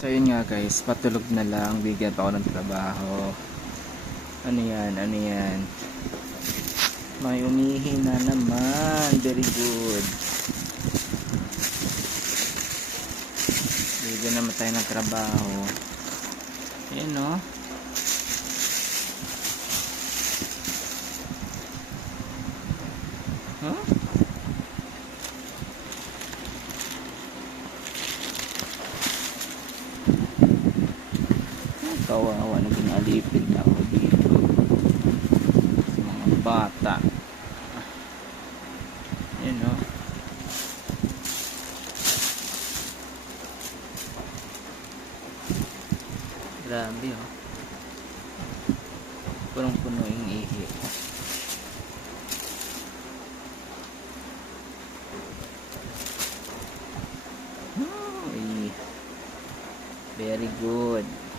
So yun nga guys, patulog na lang, bigyan pa ako ng trabaho. Ano yan, ano yan? May umihi na naman, very good. Bigyan naman tayo ng trabaho. Ayan o. Huh? Kawawa na ginalipin ako dito. Mga bata. Ayan o. Grabe o. Punong-puno yung ihi. Very good.